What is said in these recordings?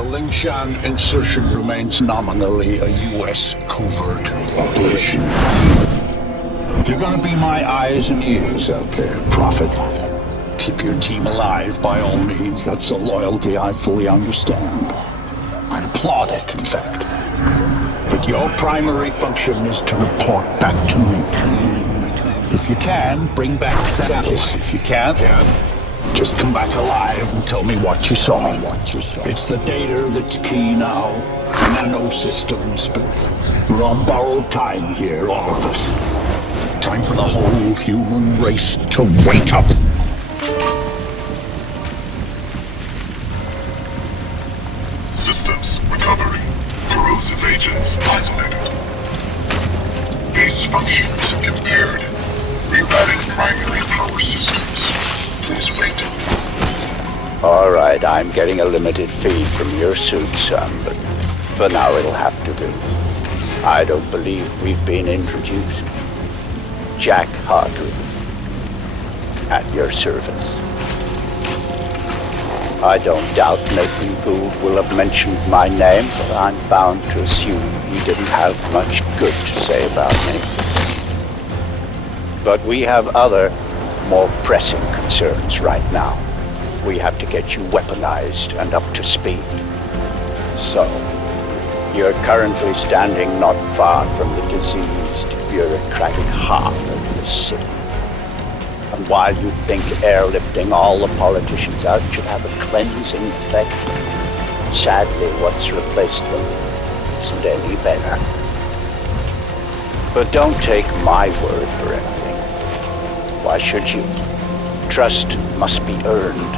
The Lingshan insertion remains nominally a U.S. covert operation. You're gonna be my eyes and ears out there, Prophet. Keep your team alive by all means. That's a loyalty I fully understand. I applaud it, in fact. But your primary function is to report back to me. If you can, bring back samples. If you can't, just come back alive and tell me what you saw. It's the data that's key now. Nano systems, but we're on borrowed time here, all of us. Time for the whole human race to wake up. Systems recovery. Corrosive agents isolated. Base functions impaired. Rerouting primary power systems. Please wait. Alright, I'm getting a limited feed from your suit, son, but for now it'll have to do. I don't believe we've been introduced. Jack Hargrave, at your service. I don't doubt Nathan Gould will have mentioned my name, but I'm bound to assume he didn't have much good to say about me. But we have other, more pressing concerns right now. We have to get you weaponized and up to speed. So, you're currently standing not far from the diseased, bureaucratic heart of the city. And while you think airlifting all the politicians out should have a cleansing effect, sadly what's replaced them isn't any better. But don't take my word for anything. Why should you? Trust must be earned.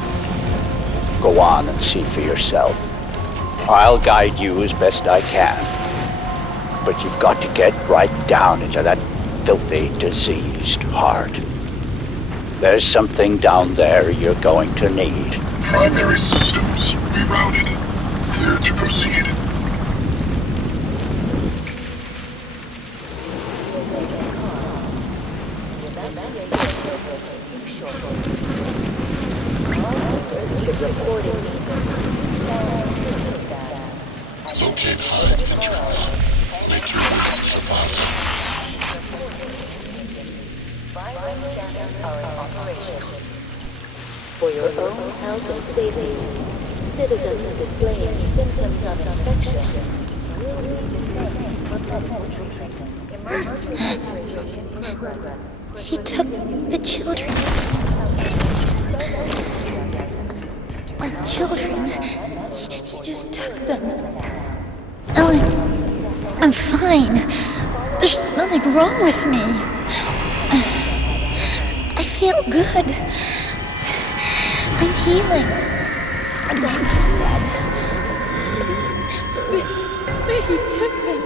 Go on and see for yourself. I'll guide you as best I can. But you've got to get right down into that filthy, diseased heart. There's something down there you're going to need. Primary systems rerouted. Clear to proceed. Locate hive entrance. Make your way to the plaza. Virus scanners are in operation. For your own health and safety, citizens displaying symptoms of infection will be detained for medical treatment. Emergency situation in progress. He took the children. My children. He just took them. Ellen, I'm fine. There's nothing wrong with me. I feel good. I'm healing. The doctor said. But he took them.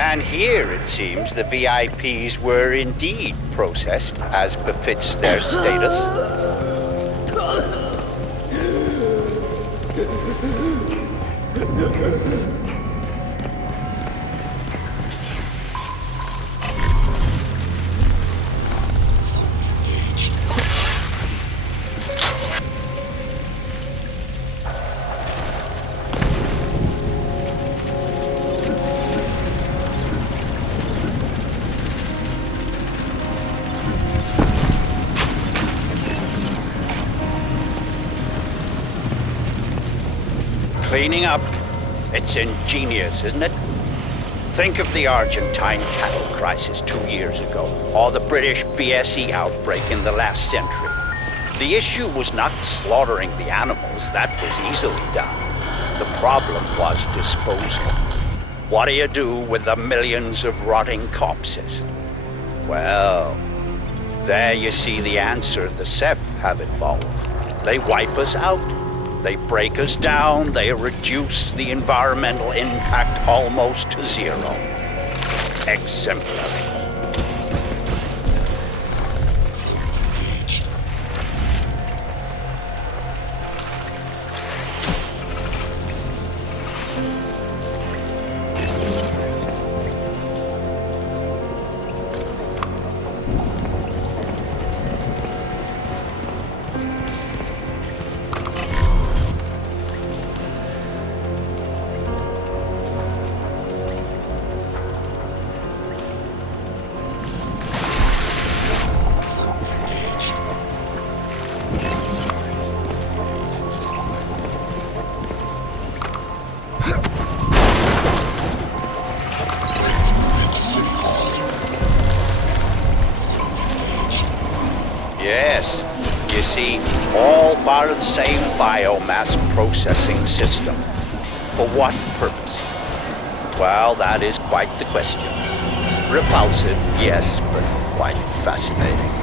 And here, it seems, the VIPs were indeed processed, as befits their status. Cleaning up. It's ingenious, isn't it? Think of the Argentine cattle crisis 2 years ago, or the British BSE outbreak in the last century. The issue was not slaughtering the animals, that was easily done. The problem was disposal. What do you do with the millions of rotting corpses? Well, there you see the answer the Ceph have evolved. They wipe us out. They break us down, they reduce the environmental impact almost to zero. Exemplary. You see, all part of the same biomass processing system. For what purpose? Well, that is quite the question. Repulsive, yes, but quite fascinating.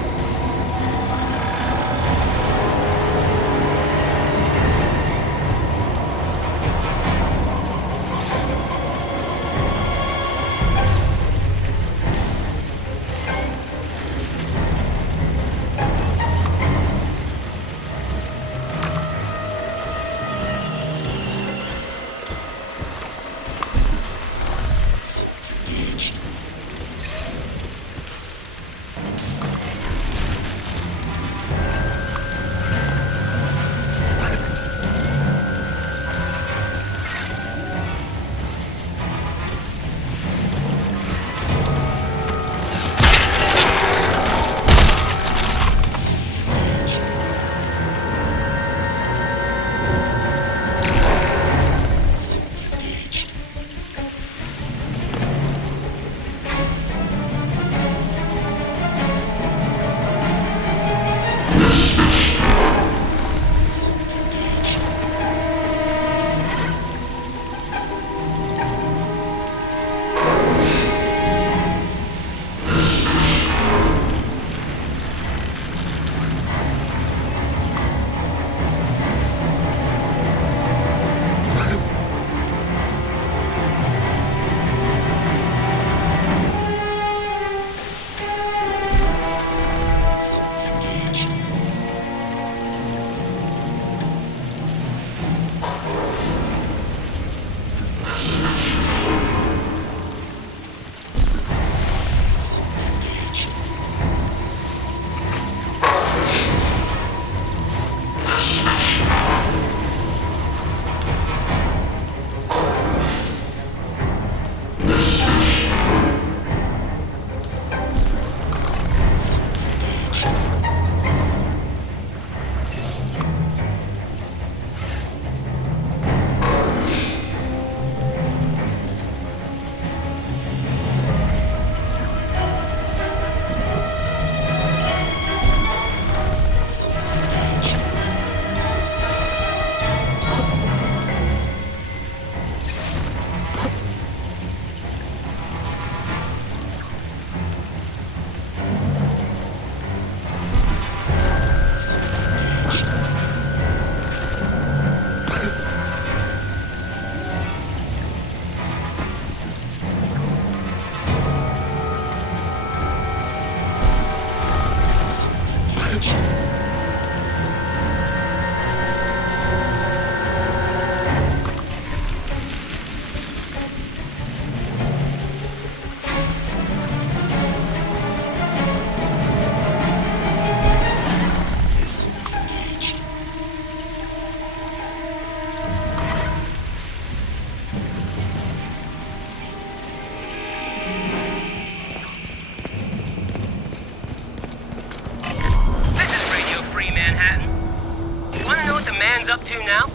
Up to now?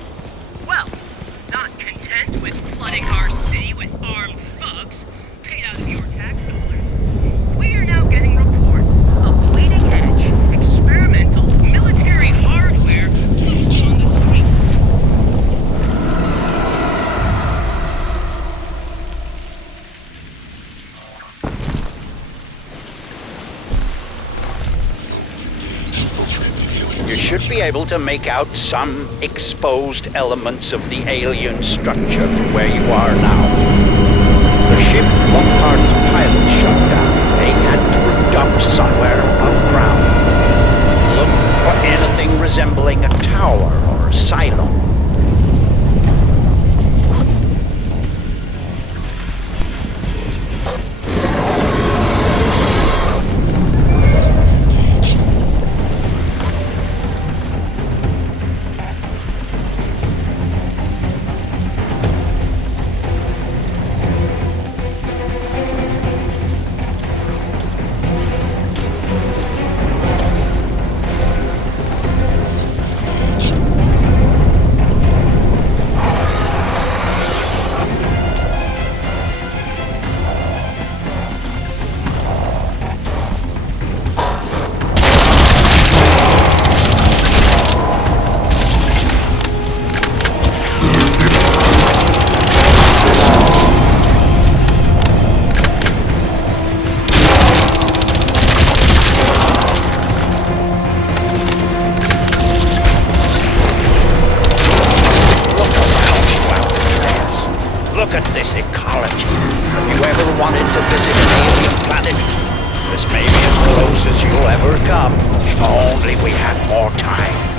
Well, not content with flooding our city with armed thugs paid out of your tax dollars, we are now getting reports of bleeding-edge, experimental military hardware loose on the streets. You should be able to make out some exposed elements of the alien structure from where you are now. The ship Lockhart's pilot shot down. They had to have docked somewhere above ground. Look for anything resembling a tower or a silo. at this ecology. Have you ever wanted to visit an alien planet? This may be as close as you'll ever come, if only we had more time.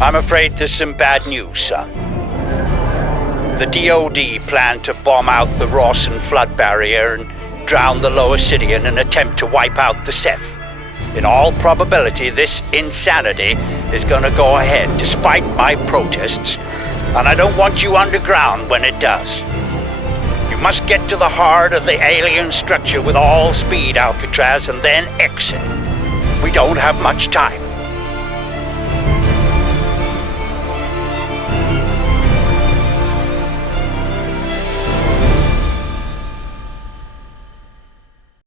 I'm afraid there's some bad news, son. The DoD plan to bomb out the Rawson flood barrier and drown the lower city in an attempt to wipe out the Ceph. In all probability, this insanity is going to go ahead despite my protests, and I don't want you underground when it does. You must get to the heart of the alien structure with all speed, Alcatraz, and then exit. We don't have much time.